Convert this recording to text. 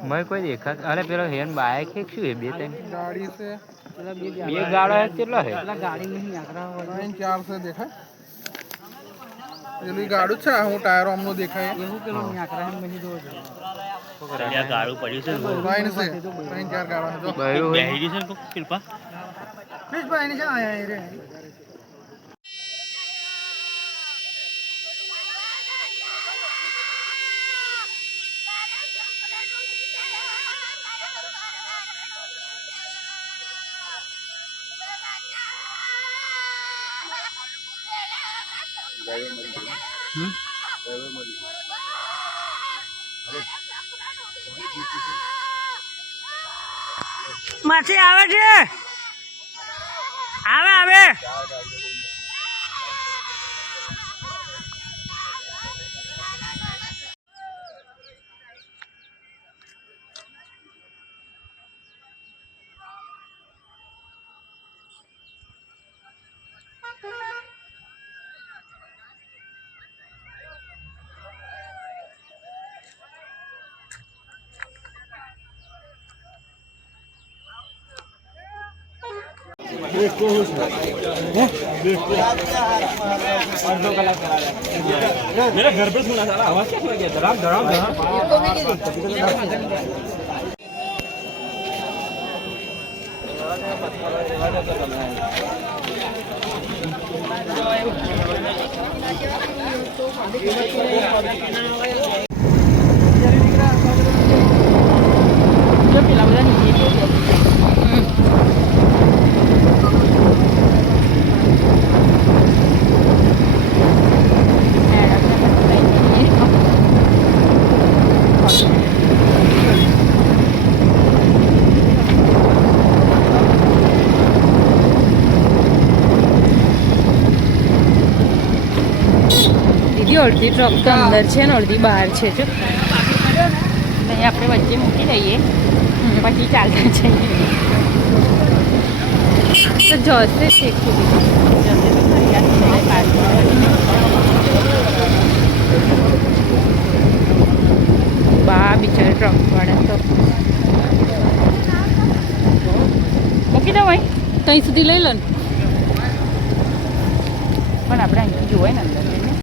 मैं कोई देखा अरे पेलो हेन बाइक है क्यों है बेटे गाड़ी से ये गाड़ा है चलो है गाड़ी में ही आगरा लाइन 4 से देखा ये गाड़ू છે હું ટાયરો અમનો દેખાય એવું પેલો નહીં આકરા એમ બની દો આ ગાળું પડ્યું છે લાइन से लाइन 4 ગાડા છે બયું બેહી છે કૃપા પ્લીઝ ભાઈ એને છે આયા રે માછી આવે છે આવે આવે मेरा घर पे सुना सारा आवाज क्या गया धड़ाम धड़ाम અડધી ટ્રક તો અંદર છે ને અડધી બહાર છે જો નહીં આપણે વચ્ચે મૂકી દઈએ પછી ચાલતા જઈએ તો જશે શીખી જશે તો ખરી બા બિચારા ટ્રકવાળા તો મૂકી દો ભાઈ ત્યાં સુધી લઈ લો ને પણ આપણે અહીંથી જોવાય ને અંદર